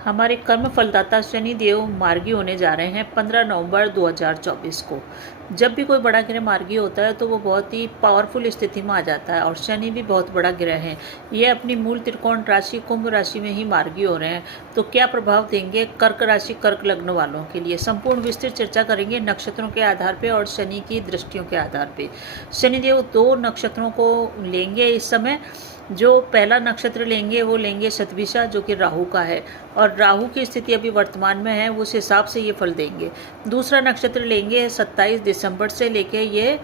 हमारे कर्म फलदाता शनि देव मार्गी होने जा रहे हैं 15 नवंबर 2024 को। जब भी कोई बड़ा ग्रह मार्गी होता है तो वो बहुत ही पावरफुल स्थिति में आ जाता है और शनि भी बहुत बड़ा ग्रह है। ये अपनी मूल त्रिकोण राशि कुंभ राशि में ही मार्गी हो रहे हैं। तो क्या प्रभाव देंगे कर्क राशि कर्क लग्न वालों के लिए, संपूर्ण विस्तृत चर्चा करेंगे नक्षत्रों के आधार पर और शनि की दृष्टियों के आधार पर। शनिदेव 2 नक्षत्रों को लेंगे इस समय। जो पहला नक्षत्र लेंगे वो लेंगे शतभिषा, जो कि राहु का है और राहु की स्थिति अभी वर्तमान में है, उस हिसाब से ये फल देंगे। दूसरा नक्षत्र लेंगे 27 दिसंबर से लेके ये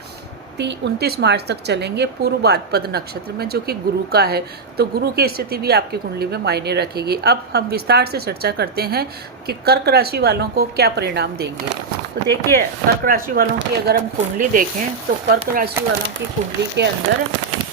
29 मार्च तक चलेंगे पूर्व भाद्रपद नक्षत्र में, जो कि गुरु का है। तो गुरु की स्थिति भी आपकी कुंडली में मायने रखेगी। अब हम विस्तार से चर्चा करते हैं कि कर्क राशि वालों को क्या परिणाम देंगे। तो देखिए, कर्क राशि वालों की अगर हम कुंडली देखें तो कर्क राशि वालों की कुंडली के अंदर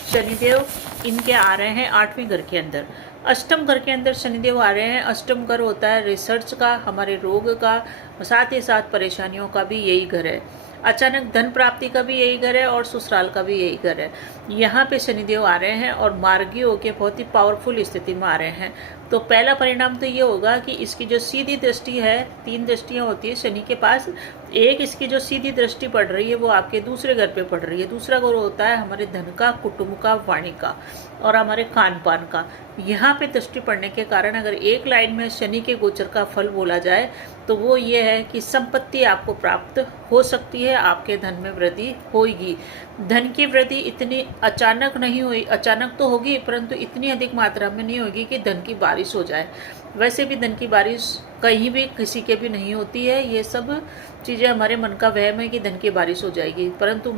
शनिदेव इनके आ रहे हैं 8वें घर के अंदर। अष्टम घर के अंदर शनिदेव आ रहे हैं। अष्टम घर होता है रिसर्च का, हमारे रोग का, साथ ही साथ परेशानियों का भी यही घर है। अचानक धन प्राप्ति का भी यही घर है और ससुराल का भी यही घर है। यहाँ पे शनिदेव आ रहे हैं और मार्गी होकर बहुत ही पावरफुल स्थिति में आ रहे हैं। तो पहला परिणाम तो ये होगा कि इसकी जो सीधी दृष्टि है, 3 दृष्टियाँ होती है शनि के पास, एक इसकी जो सीधी दृष्टि पड़ रही है वो आपके दूसरे घर पे पड़ रही है। दूसरा घर होता है हमारे धन का, कुटुंब का, वाणी का और हमारे खान पान का। यहाँ पे दृष्टि पड़ने के कारण अगर एक लाइन में शनि के गोचर का फल बोला जाए तो वो ये है कि संपत्ति आपको प्राप्त हो सकती है, आपके धन में वृद्धि होगी। धन की वृद्धि इतनी अचानक नहीं हुई, अचानक तो होगी परंतु इतनी अधिक मात्रा में नहीं होगी कि धन की बारिश हो जाए। वैसे भी धन की बारिश कहीं भी किसी के भी नहीं होती है। ये सब चीज़ें हमारे मन का वहम है कि धन की बारिश हो जाएगी, परंतु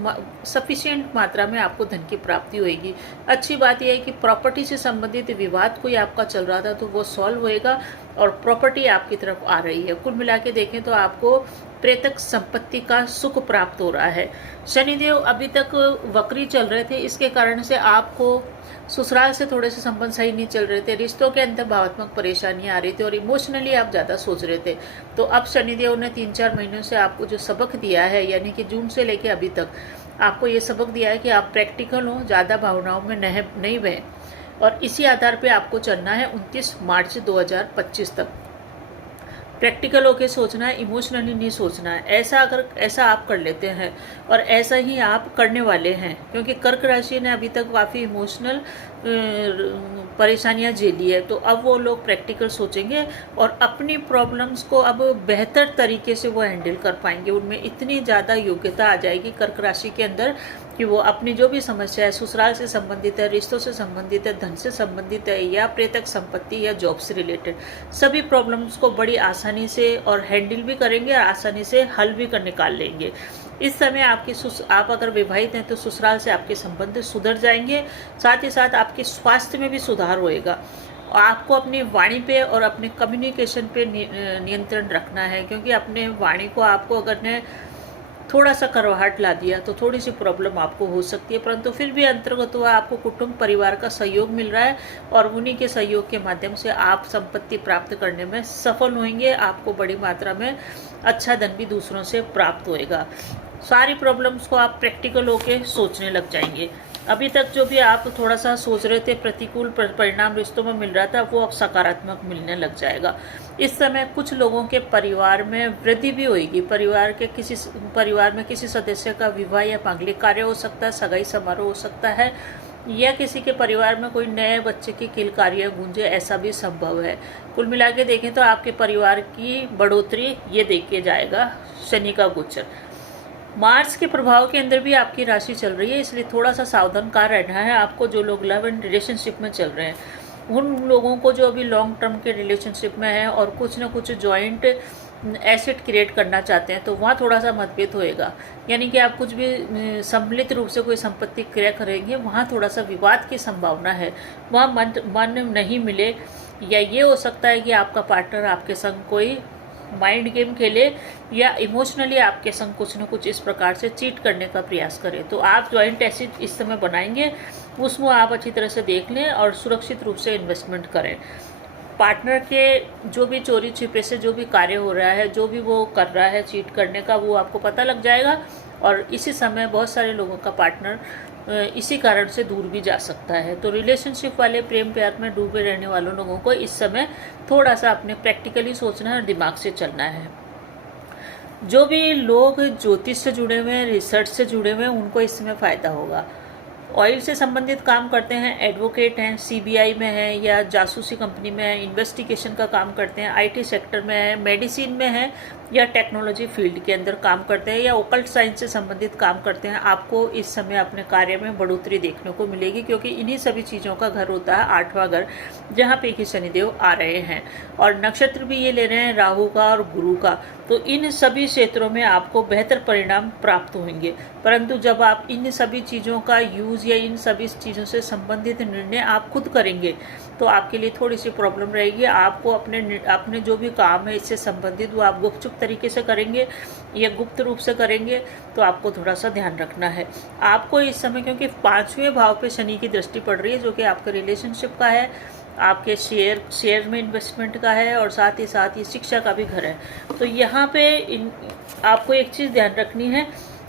सफिशिएंट मात्रा में आपको धन की प्राप्ति होगी। अच्छी बात यह है कि प्रॉपर्टी से संबंधित विवाद कोई आपका चल रहा था तो वो सॉल्व होएगा और प्रॉपर्टी आपकी तरफ आ रही है। कुल मिला के देखें तो आपको प्रेतक संपत्ति का सुख प्राप्त हो रहा है। शनिदेव अभी तक वक्री चल रहे थे, इसके कारण से आपको ससुराल से थोड़े से संबंध सही नहीं चल रहे थे, रिश्तों के अंदर भावात्मक परेशानियां आ रही थी और इमोशनली आप ज़्यादा सोच रहे थे। तो अब शनिदेव ने 3-4 महीनों से आपको जो सबक दिया है, यानी कि जून से लेके अभी तक आपको ये सबक दिया है कि आप प्रैक्टिकल हो, ज़्यादा भावनाओं में नहीं बहें और इसी आधार पर आपको चलना है 29 मार्च 2025 तक। प्रैक्टिकल होके सोचना है, इमोशनली नहीं सोचना है। ऐसा आप कर लेते हैं और ऐसा ही आप करने वाले हैं, क्योंकि कर्क राशि ने अभी तक काफ़ी इमोशनल परेशानियां झेली है। तो अब वो लोग प्रैक्टिकल सोचेंगे और अपनी प्रॉब्लम्स को अब बेहतर तरीके से वो हैंडल कर पाएंगे। उनमें इतनी ज़्यादा योग्यता आ जाएगी कर्क राशि के अंदर कि वो अपनी जो भी समस्या है, ससुराल से संबंधित है, रिश्तों से संबंधित है, धन से संबंधित है या प्रेतक संपत्ति या जॉब से रिलेटेड, सभी प्रॉब्लम्स को बड़ी आसानी से और हैंडल भी करेंगे और आसानी से हल भी कर निकाल लेंगे। इस समय आप अगर विवाहित हैं तो ससुराल से आपके संबंध सुधर जाएंगे। साथ ही साथ आपके स्वास्थ्य में भी सुधार होएगा। आपको अपनी वाणी पे और अपने कम्युनिकेशन पे नियंत्रण रखना है, क्योंकि अपने वाणी को आपको अगर ने थोड़ा सा करवाहट ला दिया तो थोड़ी सी प्रॉब्लम आपको हो सकती है, परंतु फिर भी अंतर्गत हुआ आपको कुटुंब परिवार का सहयोग मिल रहा है और उन्हीं के सहयोग के माध्यम से आप संपत्ति प्राप्त करने में सफल होंगे। आपको बड़ी मात्रा में अच्छा धन भी दूसरों से प्राप्त होएगा। सारी प्रॉब्लम्स को आप प्रैक्टिकल होके सोचने लग जाएंगे। अभी तक जो भी आप थोड़ा सा सोच रहे थे प्रतिकूल परिणाम रिश्तों में मिल रहा था, वो अब सकारात्मक मिलने लग जाएगा। इस समय कुछ लोगों के परिवार में वृद्धि भी होगी। परिवार में किसी सदस्य का विवाह या मांगलिक कार्य हो सकता है, सगाई समारोह हो सकता है या किसी के परिवार में कोई नए बच्चे की किलकारियाँ गूंजे, ऐसा भी संभव है। कुल मिला के देखें तो आपके परिवार की बढ़ोतरी ये देखे जाएगा शनि का गोचर। मार्स के प्रभाव के अंदर भी आपकी राशि चल रही है, इसलिए थोड़ा सा सावधान का रहना है आपको। जो लोग लव एंड रिलेशनशिप में चल रहे हैं, उन लोगों को जो अभी लॉन्ग टर्म के रिलेशनशिप में है और कुछ ना कुछ जॉइंट एसेट क्रिएट करना चाहते हैं, तो वहाँ थोड़ा सा मतभेद होएगा। यानी कि आप कुछ भी सम्मिलित रूप से कोई संपत्ति क्रय करेंगे, वहाँ थोड़ा सा विवाद की संभावना है, वहाँ मन नहीं मिले। या ये हो सकता है कि आपका पार्टनर आपके संग कोई माइंड गेम खेले या इमोशनली आपके संग कुछ न कुछ इस प्रकार से चीट करने का प्रयास करें। तो आप जॉइंट एसेट इस समय बनाएंगे, उसमें आप अच्छी तरह से देख लें और सुरक्षित रूप से इन्वेस्टमेंट करें। पार्टनर के जो भी चोरी छिपे से जो भी कार्य हो रहा है, जो भी वो कर रहा है चीट करने का, वो आपको पता लग जाएगा। और इसी समय बहुत सारे लोगों का पार्टनर इसी कारण से दूर भी जा सकता है। तो रिलेशनशिप वाले, प्रेम प्यार में डूबे रहने वालों लोगों को इस समय थोड़ा सा अपने प्रैक्टिकली सोचना है और दिमाग से चलना है। जो भी लोग ज्योतिष से जुड़े हुए हैं, रिसर्च से जुड़े हुए हैं, उनको इस समय फ़ायदा होगा। ऑयल से संबंधित काम करते हैं, एडवोकेट हैं, सीबीआई में हैं या जासूसी कंपनी में हैं, इन्वेस्टिगेशन का काम करते हैं, आईटी सेक्टर में है, मेडिसिन में है या टेक्नोलॉजी फील्ड के अंदर काम करते हैं या ओकल्ट साइंस से संबंधित काम करते हैं, आपको इस समय अपने कार्य में बढ़ोतरी देखने को मिलेगी, क्योंकि इन्हीं सभी चीज़ों का घर होता है 8वां घर, जहाँ पे कि शनिदेव आ रहे हैं और नक्षत्र भी ये ले रहे हैं राहु का और गुरु का। तो इन सभी क्षेत्रों में आपको बेहतर परिणाम प्राप्त होंगे। परंतु जब आप इन सभी चीज़ों का यूज़ या इन सभी चीज़ों से संबंधित निर्णय आप खुद करेंगे तो आपके लिए थोड़ी सी प्रॉब्लम रहेगी। आपको अपने जो भी काम है इससे संबंधित वो आप गुपचुप तरीके से करेंगे या गुप्त रूप से करेंगे, तो आपको थोड़ा सा ध्यान रखना है। आपको इस समय, क्योंकि 5वें भाव पे शनि की दृष्टि पड़ रही है जो कि आपके रिलेशनशिप का है, आपके शेयर में इन्वेस्टमेंट का है और साथ ही साथ ये शिक्षा का भी घर है। तो यहाँ पे आपको एक चीज़ ध्यान रखनी है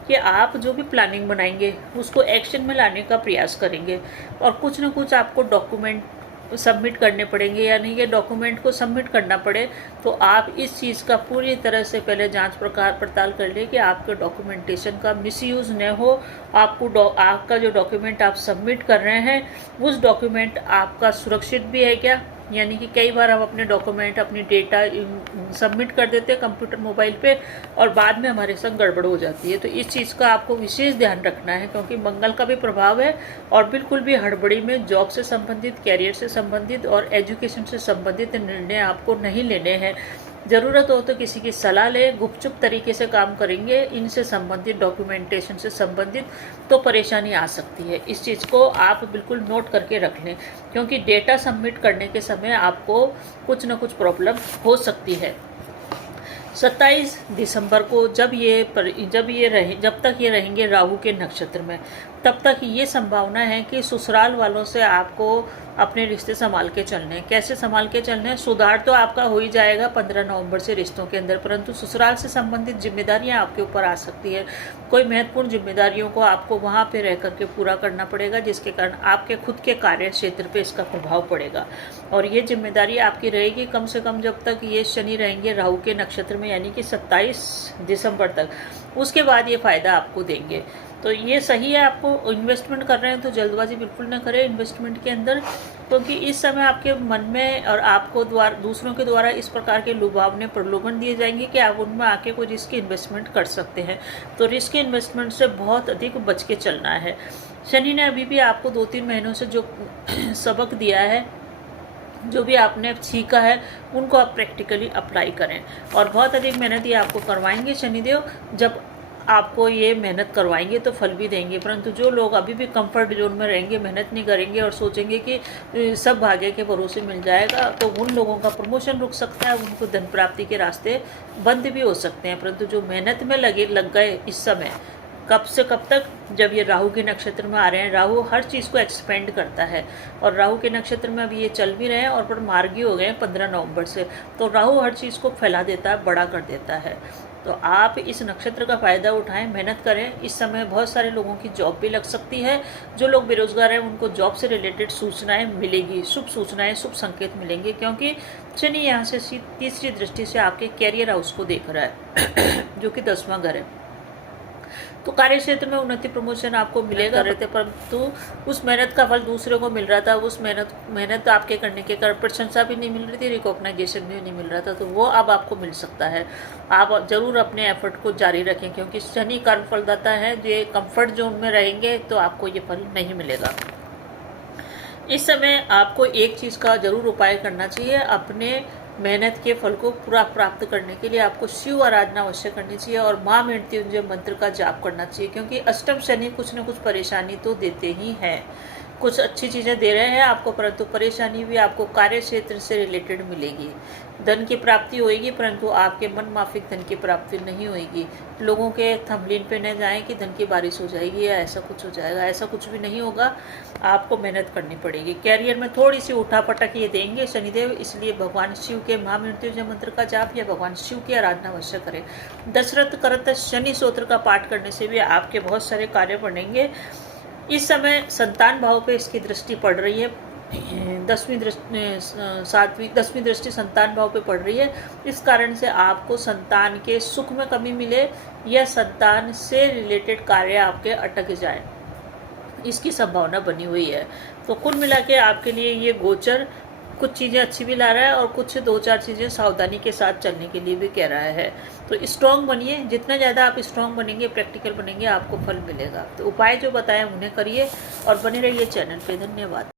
कि आप जो भी प्लानिंग बनाएंगे उसको एक्शन में लाने का प्रयास करेंगे और कुछ ना कुछ आपको डॉक्यूमेंट सबमिट करने पड़ेंगे, यानी कि डॉक्यूमेंट को सबमिट करना पड़े तो आप इस चीज़ का पूरी तरह से पहले जांच पड़ताल कर लें कि आपके डॉक्यूमेंटेशन का मिसयूज़ न हो। आपका जो डॉक्यूमेंट आप सबमिट कर रहे हैं उस डॉक्यूमेंट आपका सुरक्षित भी है क्या, यानी कि कई बार हम अपने डॉक्यूमेंट, अपनी डेटा सबमिट कर देते हैं कंप्यूटर, मोबाइल पे और बाद में हमारे संग गड़बड़ हो जाती है। तो इस चीज़ का आपको विशेष ध्यान रखना है, क्योंकि मंगल का भी प्रभाव है और बिल्कुल भी हड़बड़ी में जॉब से संबंधित, कैरियर से संबंधित और एजुकेशन से संबंधित निर्णय आपको नहीं लेने हैं। ज़रूरत हो तो किसी की सलाह ले, गुपचुप तरीके से काम करेंगे, इनसे संबंधित, डॉक्यूमेंटेशन से संबंधित तो परेशानी आ सकती है। इस चीज़ को आप बिल्कुल नोट करके रख लें, क्योंकि डेटा सबमिट करने के समय आपको कुछ ना कुछ प्रॉब्लम हो सकती है। 27 दिसंबर को जब तक ये रहेंगे राहु के नक्षत्र में, तब तक ये संभावना है कि ससुराल वालों से आपको अपने रिश्ते संभाल के चलने हैं। कैसे संभाल के चलने हैं? सुधार तो आपका हो ही जाएगा 15 नवंबर से रिश्तों के अंदर, परंतु ससुराल से संबंधित जिम्मेदारियां आपके ऊपर आ सकती है। कोई महत्वपूर्ण जिम्मेदारियों को आपको वहां पे रह करके पूरा करना पड़ेगा, जिसके कारण आपके खुद के कार्य क्षेत्र पे इसका प्रभाव पड़ेगा और ये जिम्मेदारी आपकी रहेगी कम से कम जब तक ये शनि रहेंगे राहु के नक्षत्र में, यानी कि 27 दिसंबर तक। उसके बाद ये फ़ायदा आपको देंगे। तो ये सही है। आपको इन्वेस्टमेंट कर रहे हैं तो जल्दबाजी बिल्कुल ना करें इन्वेस्टमेंट के अंदर, क्योंकि इस समय आपके मन में और आपको दूसरों के द्वारा इस प्रकार के लुभावने प्रलोभन दिए जाएंगे कि आप उनमें आके कोई रिस्क इन्वेस्टमेंट कर सकते हैं। तो रिस्क इन्वेस्टमेंट से बहुत अधिक बच के चलना है। शनि ने अभी भी आपको 2-3 महीनों से जो सबक दिया है, जो भी आपने सीखा है, उनको आप प्रैक्टिकली अप्लाई करें और बहुत अधिक मेहनत ये आपको करवाएंगे शनिदेव। जब आपको ये मेहनत करवाएंगे तो फल भी देंगे, परंतु जो लोग अभी भी कंफर्ट जोन में रहेंगे, मेहनत नहीं करेंगे और सोचेंगे कि सब भाग्य के भरोसे मिल जाएगा, तो उन लोगों का प्रमोशन रुक सकता है, उनको धन प्राप्ति के रास्ते बंद भी हो सकते हैं। परंतु जो मेहनत में लग गए इस समय, कब से कब तक, जब ये राहु के नक्षत्र में आ रहे हैं। राहु हर चीज़ को एक्सपेंड करता है और राहु के नक्षत्र में अभी ये चल भी रहे हैं और पर मार्गी हो गए हैं 15 नवंबर से। तो राहु हर चीज़ को फैला देता है, बड़ा कर देता है। तो आप इस नक्षत्र का फ़ायदा उठाएं, मेहनत करें। इस समय बहुत सारे लोगों की जॉब भी लग सकती है। जो लोग बेरोजगार हैं उनको जॉब से रिलेटेड सूचनाएं मिलेगी, शुभ सूचनाएं, शुभ संकेत मिलेंगे, क्योंकि शनि यहाँ से तीसरी दृष्टि से आपके कैरियर हाउस को देख रहा है जो कि 10वां घर है। तो कार्य क्षेत्र में उन्नति, प्रमोशन आपको मिलेगा रहते, परंतु उस मेहनत का फल दूसरे को मिल रहा था। उस मेहनत आपके करने के कारण प्रशंसा भी नहीं मिल रही थी, रिकॉग्नाइजेशन भी नहीं मिल रहा था, तो वो अब आपको मिल सकता है। आप जरूर अपने एफर्ट को जारी रखें, क्योंकि शनि कर्म फलदाता है। ये कंफर्ट जोन में रहेंगे तो आपको ये फल नहीं मिलेगा। इस समय आपको एक चीज़ का जरूर उपाय करना चाहिए। अपने मेहनत के फल को पूरा प्राप्त करने के लिए आपको शिव आराधना अवश्य करनी चाहिए और माँ मृत्युंजय मंत्र का जाप करना चाहिए, क्योंकि अष्टम शनि कुछ न कुछ परेशानी तो देते ही हैं। कुछ अच्छी चीज़ें दे रहे हैं आपको, परंतु परेशानी भी आपको कार्य क्षेत्र से रिलेटेड मिलेगी। धन की प्राप्ति होगी, परंतु आपके मन माफिक धन की प्राप्ति नहीं होगी। लोगों के थंबलिन पे न जाएं कि धन की बारिश हो जाएगी या ऐसा कुछ हो जाएगा, ऐसा कुछ भी नहीं होगा। आपको मेहनत करनी पड़ेगी। कैरियर में थोड़ी सी उठापटक ये देंगे शनिदेव, इसलिए भगवान शिव के महामृत्युंजय मंत्र का जाप या भगवान शिव की आराधना अवश्य करें। दशरथ करत शनि स्तोत्र का पाठ करने से भी आपके बहुत सारे कार्य बनेंगे। इस समय संतान भाव पे इसकी दृष्टि पड़ रही है। 10वीं दृष्टि संतान भाव पे पड़ रही है। इस कारण से आपको संतान के सुख में कमी मिले या संतान से रिलेटेड कार्य आपके अटक जाए, इसकी संभावना बनी हुई है। तो कुल मिला के आपके लिए ये गोचर कुछ चीज़ें अच्छी भी ला रहा है और कुछ 2-4 चीज़ें सावधानी के साथ चलने के लिए भी कह रहा है। तो स्ट्रॉन्ग बनिए, जितना ज़्यादा आप स्ट्रॉन्ग बनेंगे, प्रैक्टिकल बनेंगे, आपको फल मिलेगा। तो उपाय जो बताए उन्हें करिए और बने रहिए चैनल पे। धन्यवाद।